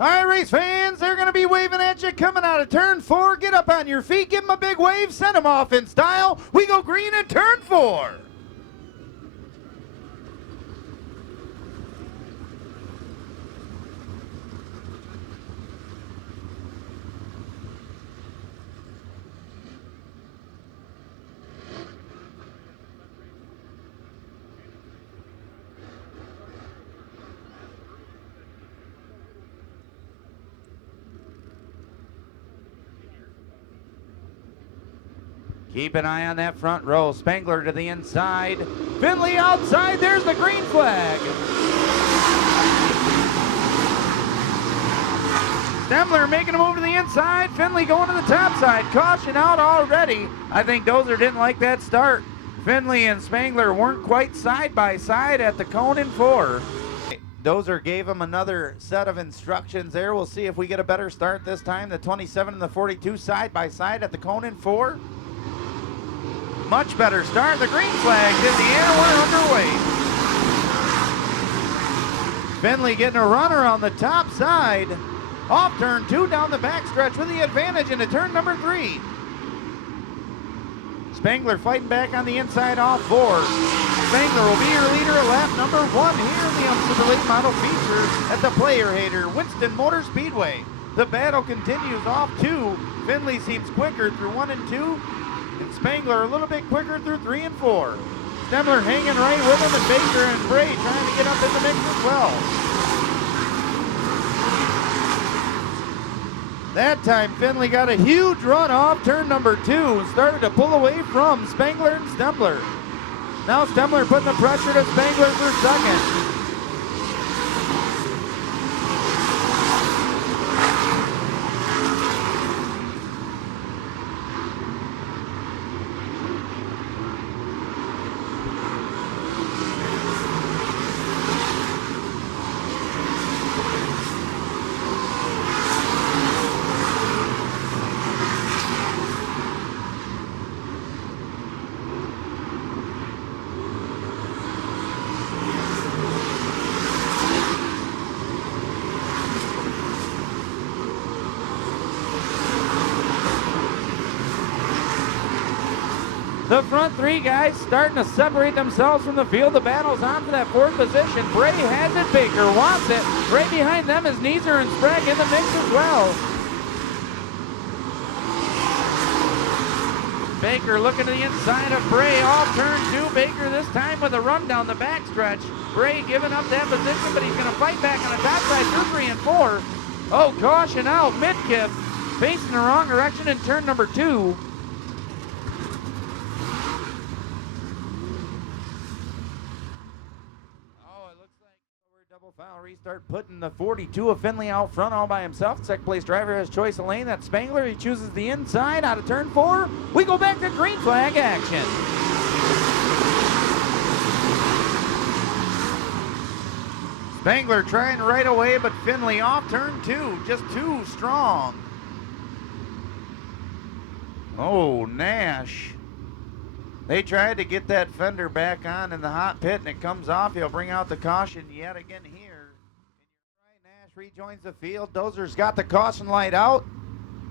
All right, race fans, they're going to be waving at you coming out of turn 4. Get up on your feet, give them a big wave, send them off in style. We go green at turn 4. Keep an eye on that front row. Spangler to the inside. Finley outside. There's the green flag. Stemler making a move to the inside. Finley going to the top side. Caution out already. I think Dozer didn't like that start. Finley and Spangler weren't quite side by side at the cone in 4. Dozer gave him another set of instructions there. We'll see if we get a better start this time. The 27 and the 42 side by side at the cone in 4. Much better start. The green flag in the air. We're underway. Finley getting a runner on the top side. Off turn 2 down the backstretch with the advantage into turn number 3. Spangler fighting back on the inside off 4. Spangler will be your leader at lap number 1 here in the Umster Late Model feature at the Player Hater Winston Motor Speedway. The battle continues off 2. Finley seems quicker through 1 and 2. And Spangler a little bit quicker through 3 and 4. Stemler hanging right with him, and Baker and Bray trying to get up in the mix as well. That time Finley got a huge run off turn number 2 and started to pull away from Spangler and Stemler. Now Stemler putting the pressure to Spangler for second. The front 3 guys starting to separate themselves from the field. The battle's on for that 4th position. Bray has it. Baker wants it. Right behind them is Neeser and Sprague in the mix as well. Baker looking to the inside of Bray. Off turn 2. Baker this time with a run down the backstretch. Bray giving up that position, but he's going to fight back on the top side through 3 and 4. Oh, caution out. Mid-kip facing the wrong direction in turn number 2. Foul restart, putting the 42 of Finley out front all by himself. Second place driver has choice of lane. That's Spangler. He chooses the inside out of turn 4. We go back to green flag action. Spangler trying right away, but Finley off turn 2. Just too strong. Oh, Nash. They tried to get that fender back on in the hot pit, and it comes off. He'll bring out the caution yet again here. Nash rejoins the field. Dozer's got the caution light out.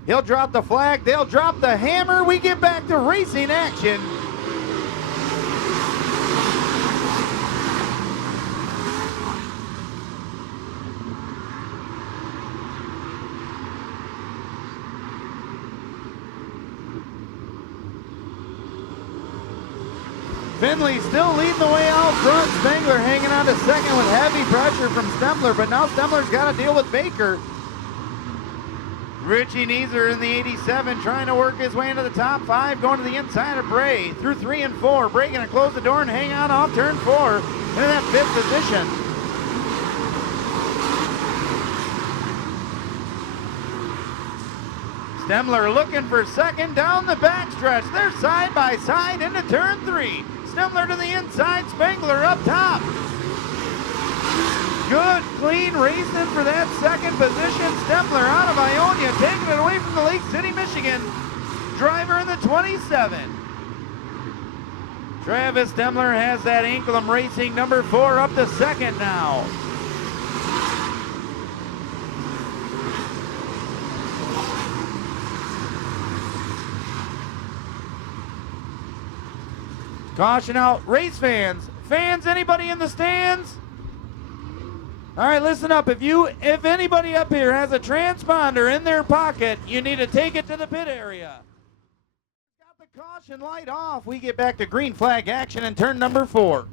He'll drop the flag. They'll drop the hammer. We get back to racing action. Finley still leading the way out front. Spangler hanging on to second with heavy pressure from Stemler, but now Stemler's got to deal with Baker. Richie Neeser in the 87 trying to work his way into the top 5, going to the inside of Bray through 3 and 4. Bray going to close the door and hang on off turn 4 into that 5th position. Stemler looking for second down the backstretch. They're side by side into turn 3. Stemler to the inside, Spangler up top. Good, clean racing for that second position. Stemler out of Ionia, taking it away from the Lake City, Michigan. Driver in the 27. Travis Stemler has that Anklem Racing number 4 up to second now. Caution out. Race fans. Fans, anybody in the stands? All right, listen up. If anybody up here has a transponder in their pocket, you need to take it to the pit area. Got the caution light off. We get back to green flag action in turn number 4.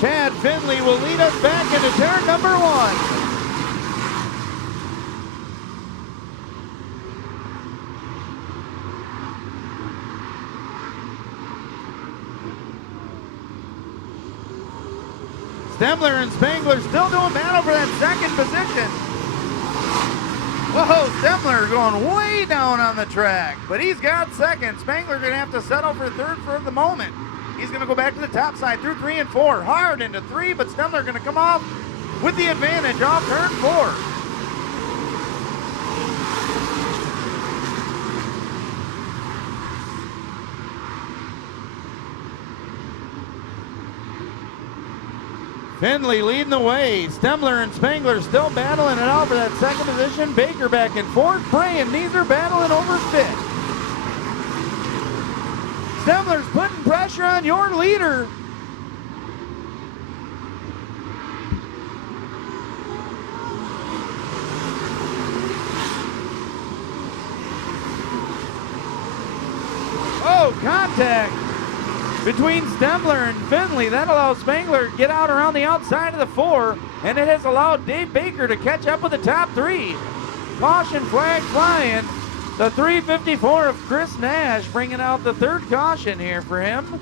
Chad Finley will lead us back into turn number 1. Stemler and Spangler still doing battle for that second position. Whoa, Stemler going way down on the track, but he's got second. Spangler going to have to settle for third for the moment. He's going to go back to the top side through 3 and 4. Hard into 3, but Stemler going to come off with the advantage off turn 4. Finley leading the way. Stemler and Spangler still battling it out for that second position. Baker back and forth. Bray and Neeser battling over fifth. Stemler's putting pressure on your leader. Oh, contact between Stemler and Finley. That allows Spangler to get out around the outside of the 4, and it has allowed Dave Baker to catch up with the top 3. Caution flag flying. The 354 of Chris Nash bringing out the third caution here for him.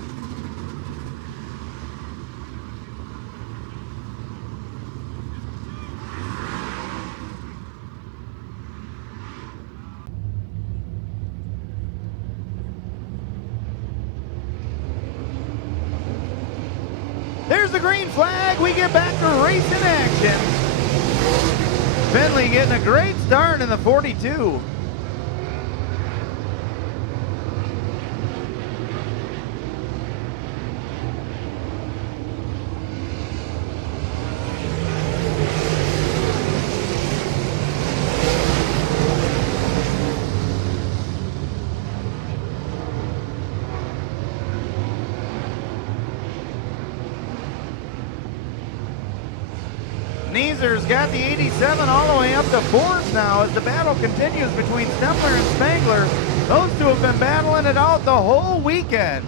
There's the green flag. We get back to racing action. Finley getting a great start in the 42. Neeser's got the 87 all the way up to 4th now as the battle continues between Stemler and Spangler. Those two have been battling it out the whole weekend.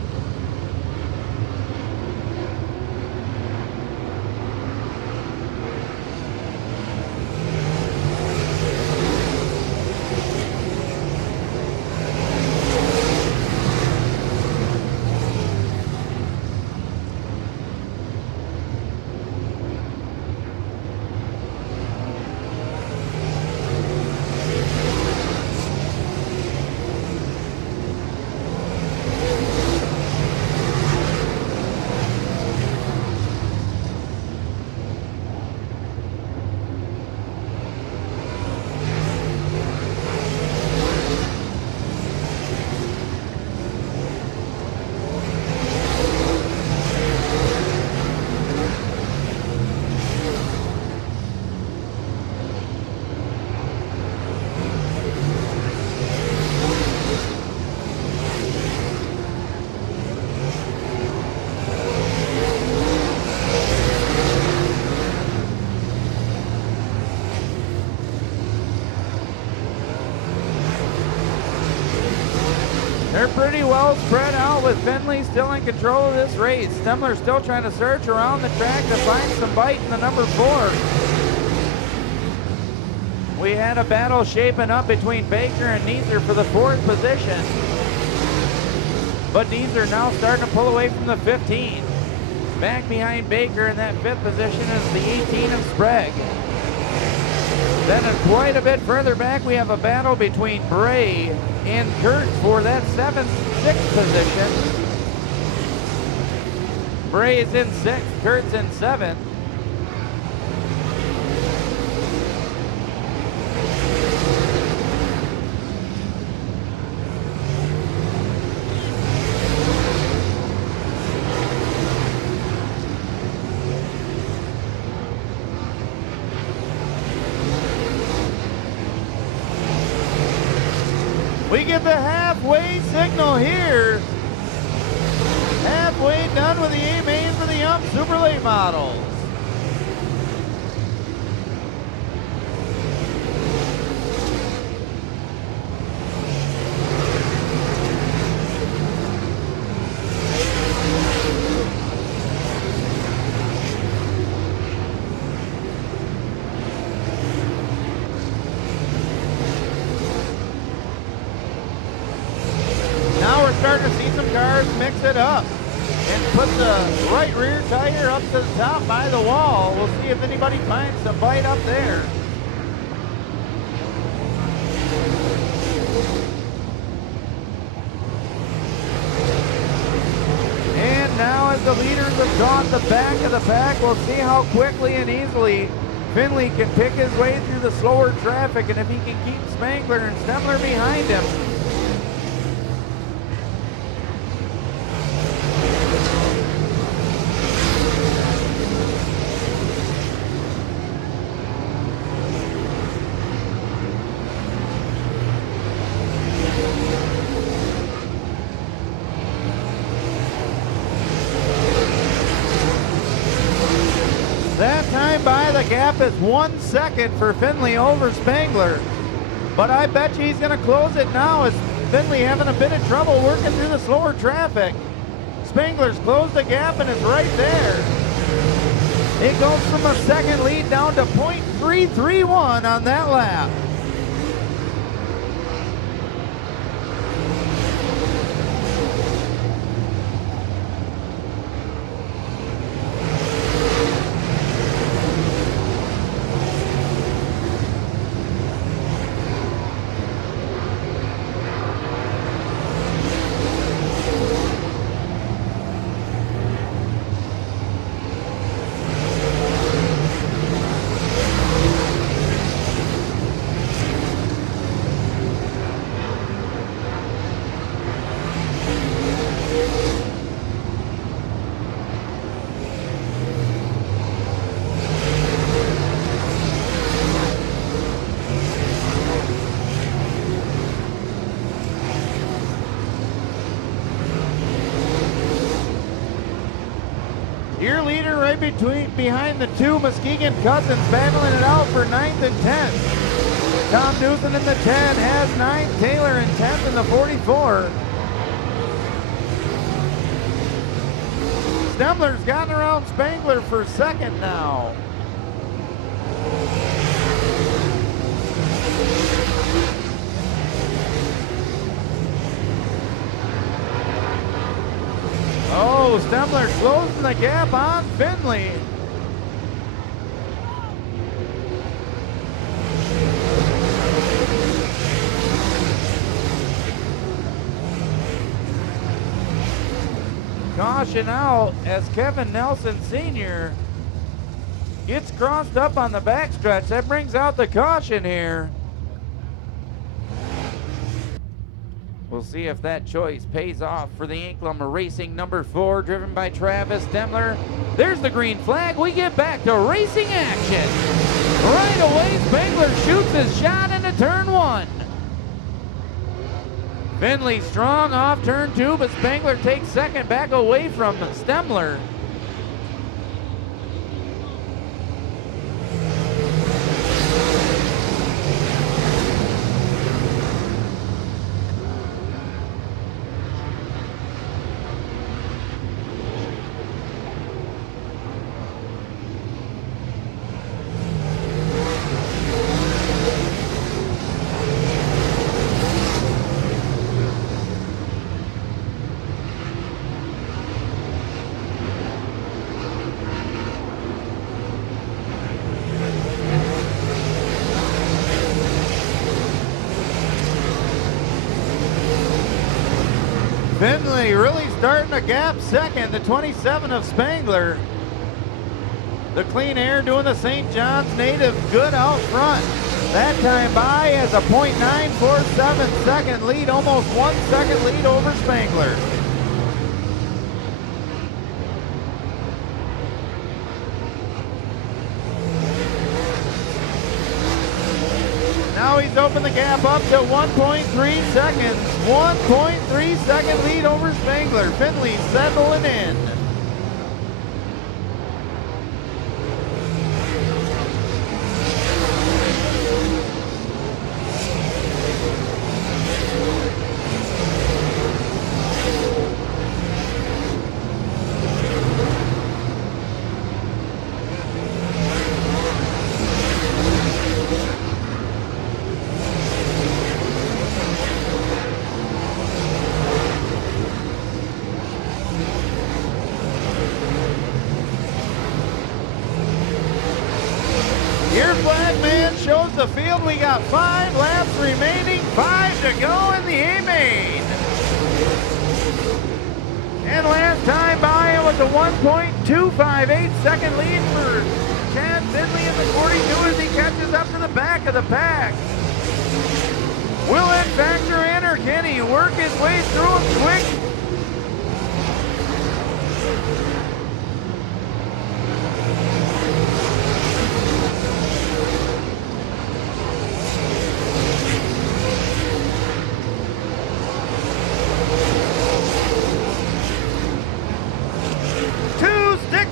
They're pretty well spread out with Finley still in control of this race. Stemler still trying to search around the track to find some bite in the number 4. We had a battle shaping up between Baker and Neeser for the 4th position. But Neeser now starting to pull away from the 15. Back behind Baker in that 5th position is the 18 of Sprague. Then quite a bit further back, we have a battle between Bray and Kurt for that 6th position. Bray is in 6th, Kurt's in 7th. We We get the halfway signal here. Halfway done with the A-main for the Yum Super Late Models. Now we're starting to see some cars mix it up and put the right rear tire up to the top by the wall. We'll see if anybody finds some bite up there. And now as the leaders have gone the back of the pack, we'll see how quickly and easily Finley can pick his way through the slower traffic, and if he can keep Spangler and Stemler behind him. That time by the gap is 1 second for Finley over Spangler. But I bet you he's going to close it now as Finley having a bit of trouble working through the slower traffic. Spangler's closed the gap and is right there. It goes from a second lead down to .331 on that lap. Your leader right behind the two Muskegon cousins battling it out for 9th and 10th. Tom Newson in the 10 has 9th, Taylor in 10th in the 44. Stemler's gotten around Spangler for second now. Oh, Stemler closing the gap on Finley. Caution out as Kevin Nelson Sr. gets crossed up on the backstretch. That brings out the caution here. We'll see if that choice pays off for the Inklum Racing number 4, driven by Travis Stemler. There's the green flag. We get back to racing action. Right away, Spangler shoots his shot into turn 1. Finley strong off turn 2, but Spangler takes second back away from Stemler. Finley really starting to gap second, the 27 of Spangler. The Clean Air doing the St. John's native good out front. That time by has a .947 second lead, almost 1 second lead over Spangler. Now he's Speedway's opened the gap up to 1.3 seconds. 1.3 second lead over Spangler. Finley settling in. Your flag man shows the field. We got 5 laps remaining, 5 to go in the A-main. And last time by, it was a 1.258 second lead for Chad Finley in the 42 as he catches up to the back of the pack. Will it factor in, or can he work his way through them quick?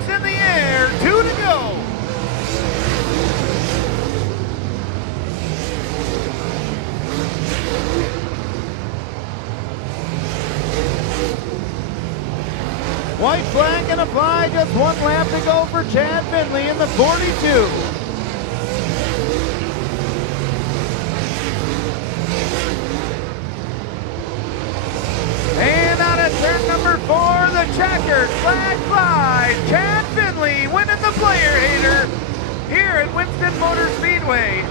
In the air, 2 to go. White flag gonna fly, just 1 lap to go for Chad Finley in the 42. And out of turn number 4, the checkered flag flies. Chad Finley winning the player hater here at Winston Motor Speedway.